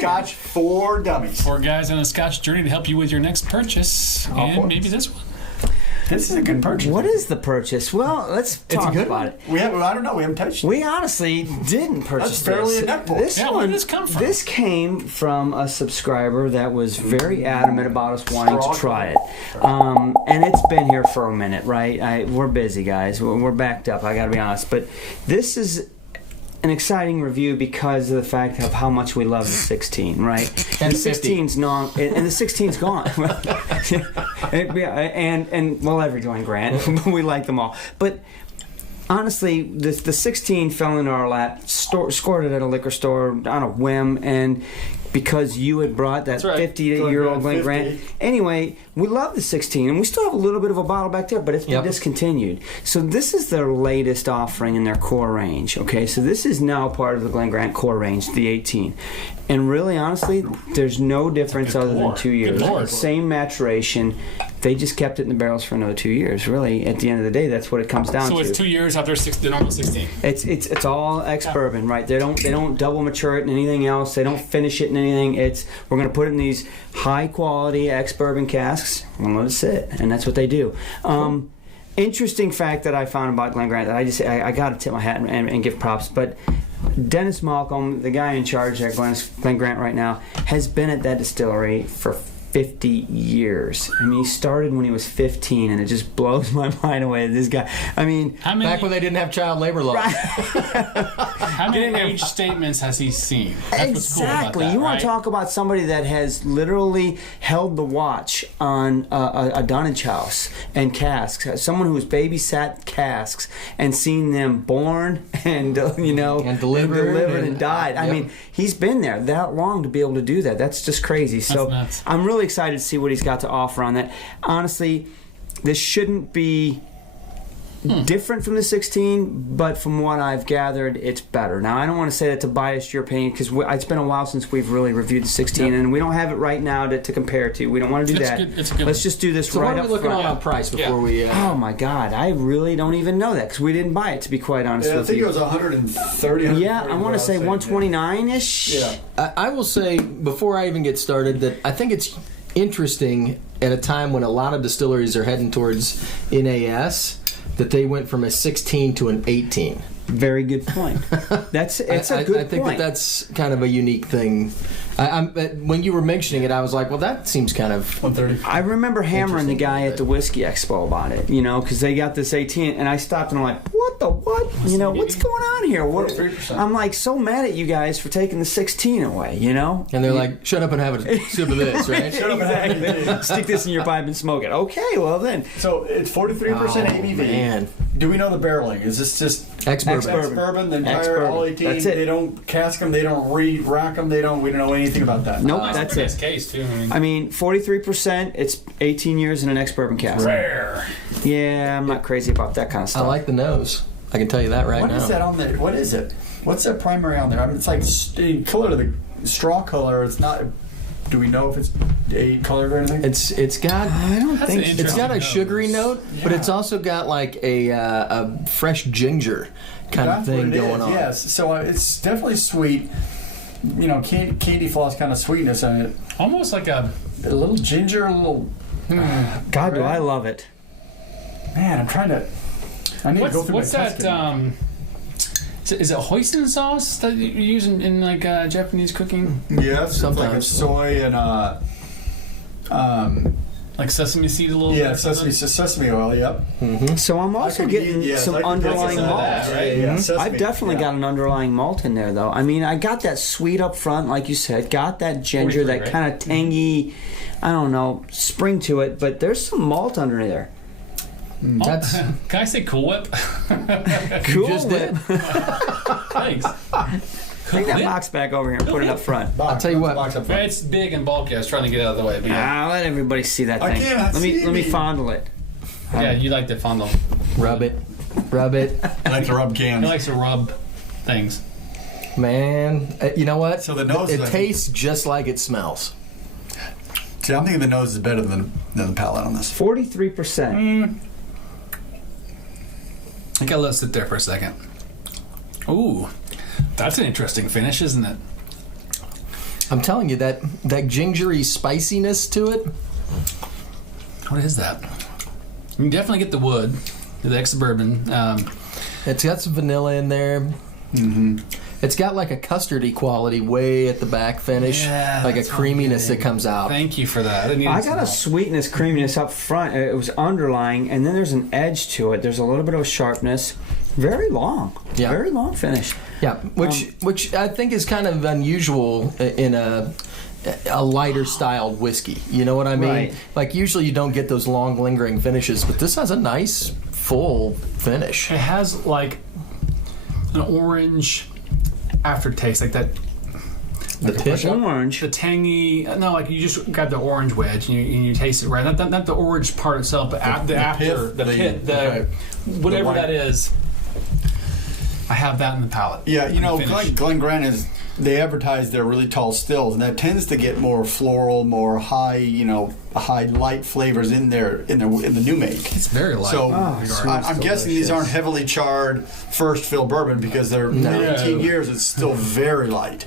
Scotch for Dummies. 4 guys on a Scotch journey to help you with your next purchase, and maybe this one. This is a good purchase. What is the purchase? Well, let's talk about it. I don't know. We haven't touched it. We honestly didn't purchase That's barely this. a neck pull. Where did this come from? This came from a subscriber that was very adamant about us wanting to try it. And it's been here for a minute, right? We're busy, guys. We're backed up, I gotta be honest. But this is an exciting review because of the fact of how much we love the 16, right? And the 16's and the 16's gone. and we'll ever join Grant. We like them all. But honestly, the 16 fell into our lap, scored it at a liquor store on a whim, and because you had brought that 50-year-old Glen Grant. Anyway, we love the 16, and we still have a little bit of a bottle back there, but it's been discontinued. So this is their latest offering in their core range, okay? So this is now part of the Glen Grant core range, the 18. And really, honestly, there's no difference other than 2 years. Same maturation. They just kept it in the barrels for another 2 years. Really, at the end of the day, that's what it comes down to. So it's 2 years after the normal 16. It's all ex-bourbon, right? They don't double mature it in anything else. They don't finish it in anything. We're going to put it in these high-quality ex-bourbon casks and let it sit, and that's what they do. Interesting fact that I found about Glen Grant that I got to tip my hat and give props, but Dennis Malcolm, the guy in charge at Glen Grant right now, has been at that distillery for 50 years. I mean, he started when he was 15, and it just blows my mind away. This guy, I mean... Back when they didn't have child labor laws. Right. How many age statements has he seen? That's what's cool about that, You want to talk about somebody that has literally held the watch on a dunnage house and casks. Someone who's babysat casks and seen them born and, and delivered and died. I mean, he's been there that long to be able to do that. That's just crazy. So I'm really excited to see what he's got to offer on that. Honestly, this shouldn't be different from the 16, but from what I've gathered, it's better. Now, I don't want to say that to bias your opinion, because it's been a while since we've really reviewed the 16, and we don't have it right now to compare to. We don't want to do that. It's good. Let's just do this so right up front. So what are we looking on price before we... Oh, my God. I really don't even know that, because we didn't buy it, to be quite honest with you. I think it was 130, Yeah, I want to say 129-ish. Yeah. I will say, before I even get started, that I think it's interesting at a time when a lot of distilleries are heading towards NAS that they went from a 16 to an 18. Very good point. It's a good point. I think that's kind of a unique thing. When you were mentioning it, I was like, well, that seems kind of... 130. I remember hammering the guy at the Whiskey Expo about it, because they got this 18, and I stopped and I'm like, what? What's going on here? 43%. I'm like so mad at you guys for taking the 16 away, And they're like, shut up and have a sip of this, right? Exactly. Stick this in your pipe and smoke it. Okay, well then. So it's 43% ABV. Man. Do we know the barreling? Is this just ex-bourbon? The entire all 18. That's it. They don't cask them. They don't re-rack them. We don't know anything about that. Nope, that's it. Case too. 43%. It's 18 years in an ex-bourbon cask. Rare. Yeah, I'm not crazy about that kind of stuff. I like the nose. I can tell you that right now. What is that on there? What is it? What's that primary on there? It's like color, the straw color. It's not. Do we know if it's a colored or anything? It's got. I don't think so. It's got a sugary note, but it's also got like a fresh ginger kind of thing going on. Yes, so it's definitely sweet. Candy floss kind of sweetness in it. Almost like a little ginger, a little. God, do I love it. Man, I'm trying to. I need to go through what's my that? Is it hoisin sauce that you use in like Japanese cooking? Yes, sometimes like soy and like sesame seed a little bit. Yeah, sesame oil. Yep. Mm-hmm. So I'm also getting some underlying malt. Right? Yeah, I've definitely got an underlying malt in there, though. I mean, I got that sweet up front, like you said. Got that ginger, that kind of tangy, I don't know, spring to it. But there's some malt under there. That's. Can I say Cool Whip? Cool just Whip. Thanks. Bring that box back over here and put it up front. I'll tell you what. It's big and bulky. I was trying to get it out of the way. But Let everybody see that thing. I cannot Let me fondle it. Yeah, you like to fondle. Rub it. I like to rub cans. He likes to rub things. Man, you know what? So the nose. It tastes just like it smells. See, I'm thinking the nose is better than the palate on this. 43%. I gotta let it sit there for a second. Ooh, that's an interesting finish, isn't it? I'm telling you, that gingery spiciness to it. What is that? You can definitely get the wood, the ex-bourbon. It's got some vanilla in there. Mm-hmm. It's got like a custardy quality way at the back finish, like a creaminess that comes out. Thank you for that. I got a sweetness, creaminess up front. It was underlying, and then there's an edge to it. There's a little bit of a sharpness. Very long. Yeah. Very long finish. Yeah, which I think is kind of unusual in a lighter styled whiskey. You know what I mean? Right. Like usually you don't get those long lingering finishes, but this has a nice full finish. It has like an orange aftertaste, like that. The pitch. Orange. The tangy, no, like you just got the orange wedge and you taste it, right? Not the orange part itself, but whatever that is. I have that in the palate. Yeah, Glen Grant they advertise their really tall stills, and that tends to get more floral, more high, high light flavors in the new make. It's very light. So I'm guessing these aren't heavily charred first fill bourbon because they're 18 years. It's still very light.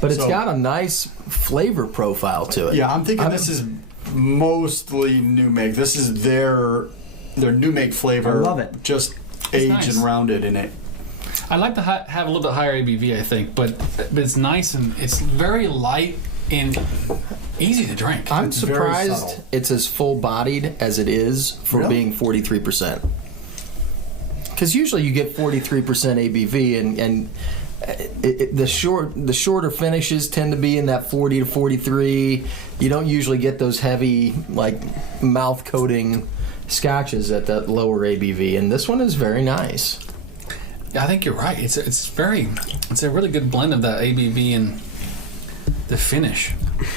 But it's got a nice flavor profile to it. Yeah, I'm thinking this is mostly new make. This is their new make flavor. I love it. Just aged and rounded in it. I'd like to have a little bit higher ABV, I think, but it's nice and it's very light and easy to drink. I'm surprised it's as full-bodied as it is for being 43%. Because usually you get 43% ABV, and the shorter finishes tend to be in that 40 to 43. You don't usually get those heavy, like mouth coating scotches at that lower ABV, and this one is very nice. I think you're right. It's a really good blend of that ABV and the finish.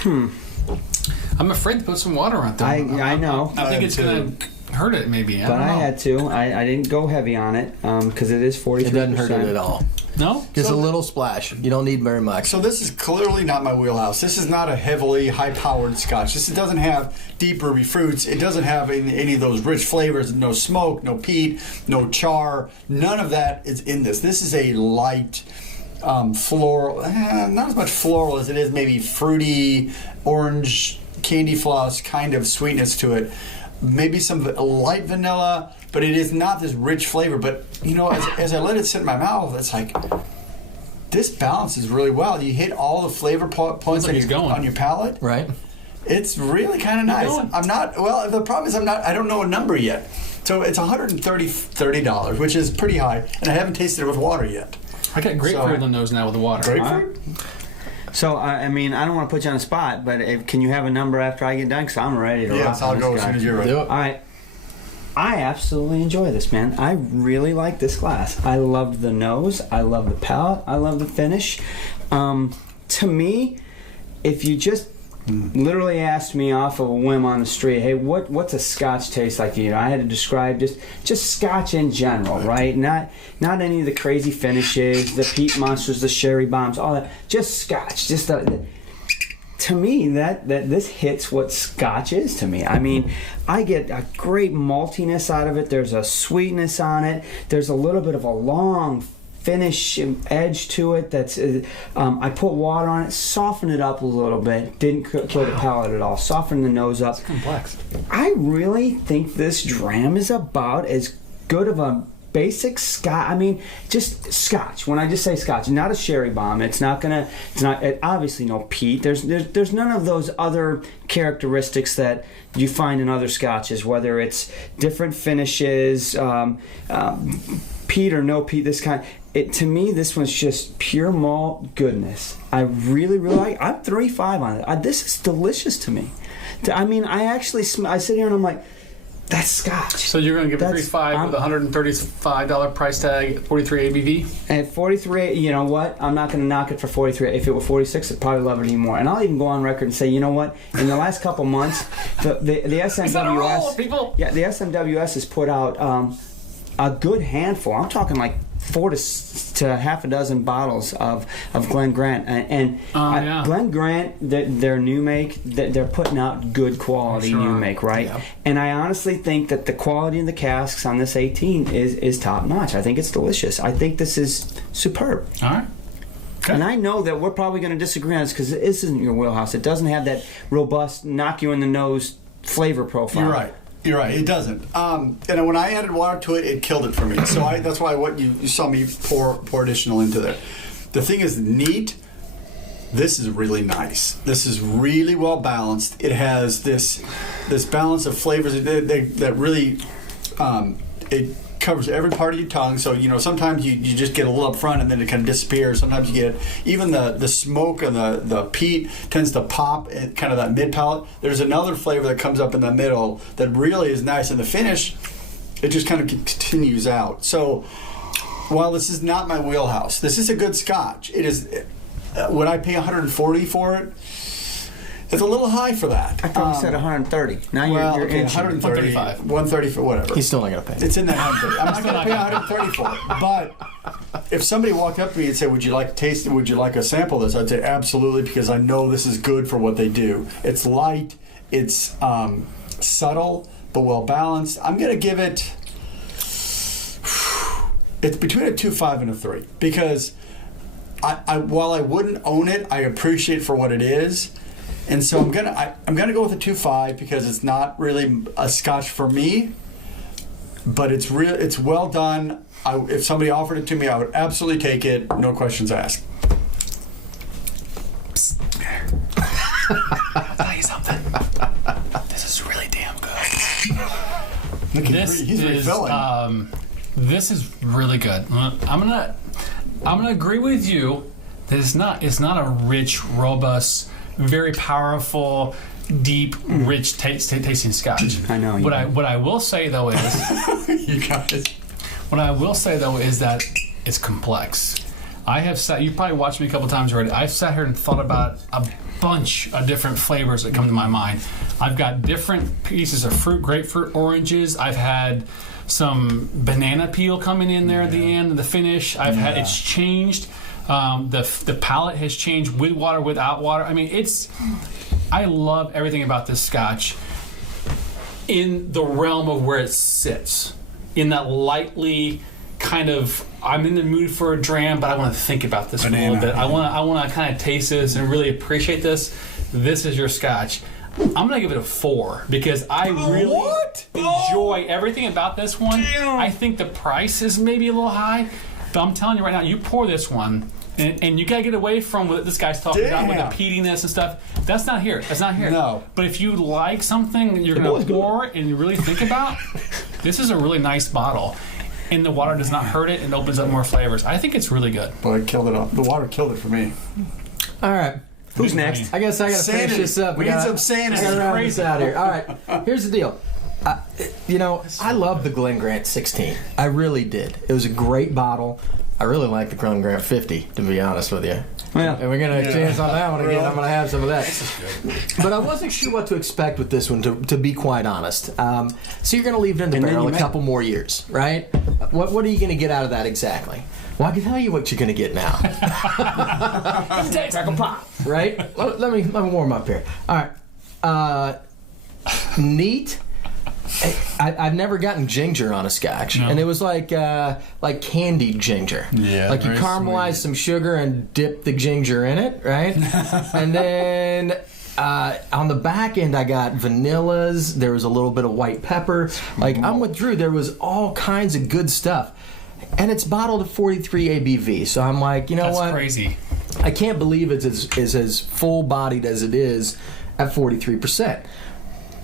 I'm afraid to put some water on it. I know. I think it's going to hurt it maybe. But I had to. I didn't go heavy on it because it is 43%. It doesn't hurt it at all. No? Just a little splash. You don't need very much. So this is clearly not my wheelhouse. This is not a heavily high-powered Scotch. This doesn't have deep ruby fruits. It doesn't have any of those rich flavors. No smoke, no peat, no char. None of that is in this. This is a light, floral, not as much floral as it is maybe fruity, orange, candy floss kind of sweetness to it. Maybe some light vanilla, but it is not this rich flavor. But, as I let it sit in my mouth, it's like, this balances really well. You hit all the flavor points on your palate. Right. It's really kind of nice. The problem is I don't know a number yet. So it's $130, which is pretty high, and I haven't tasted it with water yet. I got grapefruit on the nose now with the water. Grapefruit? So, I don't want to put you on the spot, but can you have a number after I get done? Because I'm ready to rock. Yes, I'll go as soon as you're ready. Do it. All right. I absolutely enjoy this, man. I really like this glass. I love the nose. I love the palate. I love the finish. To me, if you just literally asked me off of a whim on the street, hey, what's a Scotch taste like to you? I had to describe just Scotch in general, right? Not any of the crazy finishes, the peat monsters, the sherry bombs, all that. Just Scotch. To me, that this hits what Scotch is to me. I mean, I get a great maltiness out of it. There's a sweetness on it. There's a little bit of a long finish edge to it. That's I put water on it, softened it up a little bit. Didn't kill the palate at all. Softened the nose up. It's complex. I really think this dram is about as good of a basic Scotch. I mean, just Scotch. When I just say Scotch, not a sherry bomb. It's not obviously no peat. There's none of those other characteristics that you find in other Scotches, whether it's different finishes, peat or no peat, this kind. To me, this one's just pure malt goodness. I really, really like it. I'm 3.5 on it. This is delicious to me. I mean, I sit here and I'm like, that's Scotch. So you're going to give it 3.5 with a $135 price tag, 43 ABV? At 43, you know what? I'm not going to knock it for 43. If it were 46, I'd probably love it even more. And I'll even go on record and say, you know what? In the last couple months, the SMWS, the SMWS has put out a good handful. I'm talking like 4 to half a dozen bottles of Glen Grant, and Glen Grant, their new make, they're putting out good quality new make, right? Yeah. And I honestly think that the quality of the casks on this 18 is top notch. I think it's delicious. I think this is superb. All right. Okay. And I know that we're probably going to disagree on this because this isn't your wheelhouse. It doesn't have that robust, knock you in the nose flavor profile. You're right. You're right. It doesn't. And when I added water to it, it killed it for me. So that's why what you saw me pour additional into there. The thing is neat. This is really nice. This is really well balanced. It has this balance of flavors that really it covers every part of your tongue. So sometimes you just get a little up front and then it kind of disappears. Sometimes you get even the smoke and the peat tends to pop at kind of that mid palate. There's another flavor that comes up in the middle that really is nice. And the finish, it just kind of continues out. So while this is not my wheelhouse, this is a good Scotch. It is. Would I pay $140 for it? It's a little high for that. I thought you said 130. Now you're okay, inching. 130, 130 for whatever. He's still not going to pay. It's in that 130. I'm not going to pay 130 for it. But if somebody walked up to me and said, "Would you like to taste it? Would you like a sample of this?" I'd say absolutely, because I know this is good for what they do. It's light, it's subtle, but well balanced. I'm going to give it. It's between a 2.5 and a 3 because. While I wouldn't own it, I appreciate it for what it is, and so I'm gonna go with a 2.5 because it's not really a Scotch for me, but it's it's well done. If somebody offered it to me, I would absolutely take it, no questions asked. I'll tell you something. This is really damn good. Look, he's refilling. This is really good. I'm gonna agree with you that it's not a rich, robust, very powerful, deep, rich tasting Scotch. I know. What I will say though is You guys. What I will say though is that it's complex. I have sat. You probably watched me a couple times already. I've sat here and thought about a bunch of different flavors that come to my mind. I've got different pieces of fruit, grapefruit, oranges. I've had some banana peel coming in there at the end of the finish. I've had it's changed. The palate has changed with water, without water. I mean, I love everything about this Scotch in the realm of where it sits, in that lightly kind of, I'm in the mood for a dram, but I want to think about this for a little bit. I want to kind of taste this and really appreciate this. This is your Scotch. I'm gonna give it a 4 because I really enjoy everything about this one. Damn. I think the price is maybe a little high, but I'm telling you right now, you pour this one, and you gotta get away from what this guy's talking about with the peatiness and stuff. That's not here. That's not here. No. But if you like something that you're gonna pour and you really think about, this is a really nice bottle. And the water does not hurt it and opens up more flavors. I think it's really good. Boy, it killed it up. The water killed it for me. All right. Who's next? I guess I got to finish this up. We need some sanity. I got to round this out here. All right. Here's the deal. I love the Glen Grant 16. I really did. It was a great bottle. I really like the Glen Grant 50, to be honest with you. Yeah. And we're going to chance on that one again. I'm going to have some of that. But I wasn't sure what to expect with this one, to be quite honest. So you're going to leave it in the barrel a couple more years, right? What are you going to get out of that exactly? Well, I can tell you what you're going to get now. Crackle pop. Right? Let me warm up here. All right. Neat. I've never gotten ginger on a Scotch, and it was like candied ginger. Yeah, like you caramelize some sugar and dip the ginger in it, right? And then on the back end, I got vanillas. There was a little bit of white pepper. Like I'm with Drew. There was all kinds of good stuff. And it's bottled at 43 ABV, so I'm like, what? That's crazy. I can't believe it's as full-bodied as it is at 43%.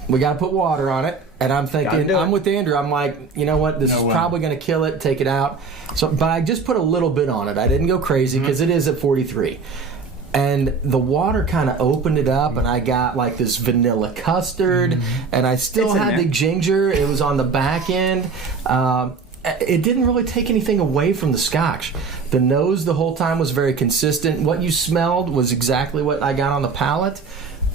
We got to put water on it, and I'm thinking, I'm with Andrew. I'm like, you know what? This is probably going to kill it. Take it out. So, but I just put a little bit on it. I didn't go crazy because it is at 43. And the water kind of opened it up, and I got like this vanilla custard, and I still had the ginger. It was on the back end. It didn't really take anything away from the Scotch. The nose the whole time was very consistent. What you smelled was exactly what I got on the palate.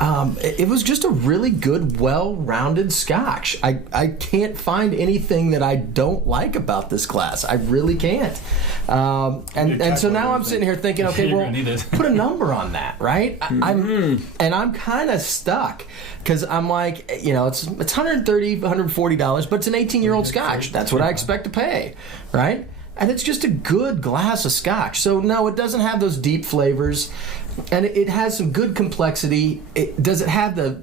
It was just a really good, well-rounded Scotch. I can't find anything that I don't like about this glass. I really can't. And so now I'm sitting here thinking, okay, well, put a number on that, right? I'm kind of stuck because I'm like, it's $130, $140, but it's an 18-year-old Scotch. That's what I expect to pay, right? and it's just a good glass of Scotch. So no, it doesn't have those deep flavors, and it has some good complexity. Does it have the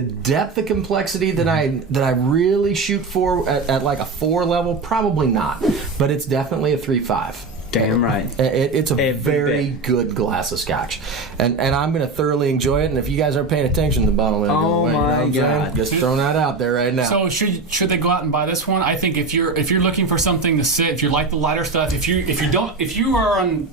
depth of complexity that I really shoot for at like a 4 level? Probably not, but it's definitely a 3.5. Damn right. It's a very good glass of Scotch, and I'm going to thoroughly enjoy it. And if you guys aren't paying attention, the bottle will go away. My God! Just throwing that out there right now. So should they go out and buy this one? I think if you're looking for something to sit, if you like the lighter stuff, if you are on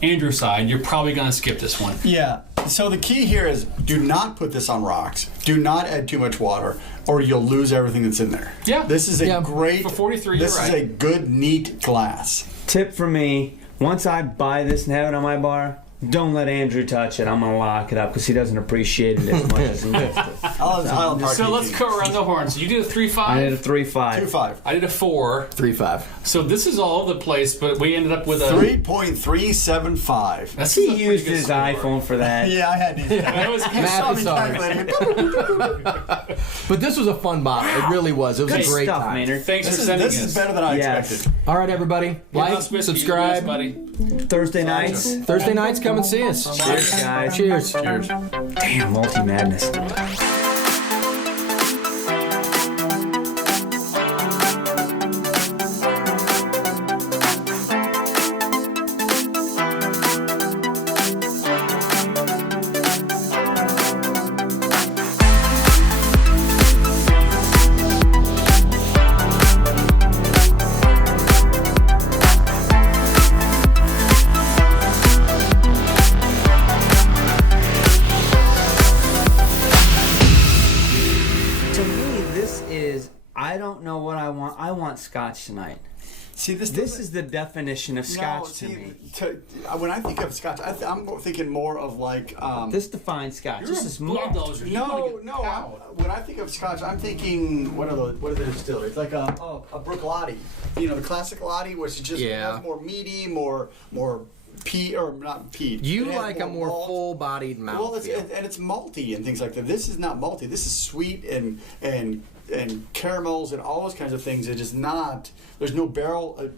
Andrew's side, you're probably going to skip this one. Yeah. So the key here is do not put this on rocks. Do not add too much water, or you'll lose everything that's in there. Yeah. This is a great. For 43, this you're is right. a good, neat glass. Tip for me: once I buy this and have it on my bar, don't let Andrew touch it. I'm gonna lock it up because he doesn't appreciate it as much as he used to. So let's go around the horn. So you did a 3.5. I did a 3.5. 2.5. I did a 4. 3.5. So this is all over the place, but we ended up with a 3.375. That's He a pretty used good his score. iPhone for that. Yeah, I had to. That was You saw me Sorry. calculating. But this was a fun bottle. It really was. It was Good a great stuff, time. Maynard. Thanks for This sending is us. better than I Yes. expected. All right, everybody. Like, Give us whiskey, subscribe. buddy. Thursday nights. Thursday nights, come and see us. Cheers, guys. Cheers. Damn, multi madness. To me, this is. I don't know what I want. I want Scotch tonight. See, this Is the definition of Scotch to me. When I think of Scotch, I'm thinking more of like. This defines Scotch. You're This a is malt. bulldozer. You wanna No, get no. powered. When I think of Scotch, I'm thinking what are the distilleries? Like a Brook Lottie, the classic Lottie, which is just Yeah. has more meaty, more peat or not peat. You It has like a more malt. full-bodied Well, mouthfeel. and it's malty and things like that. This is not malty. This is sweet and caramels and all those kinds of things. It is not. There's no barrel.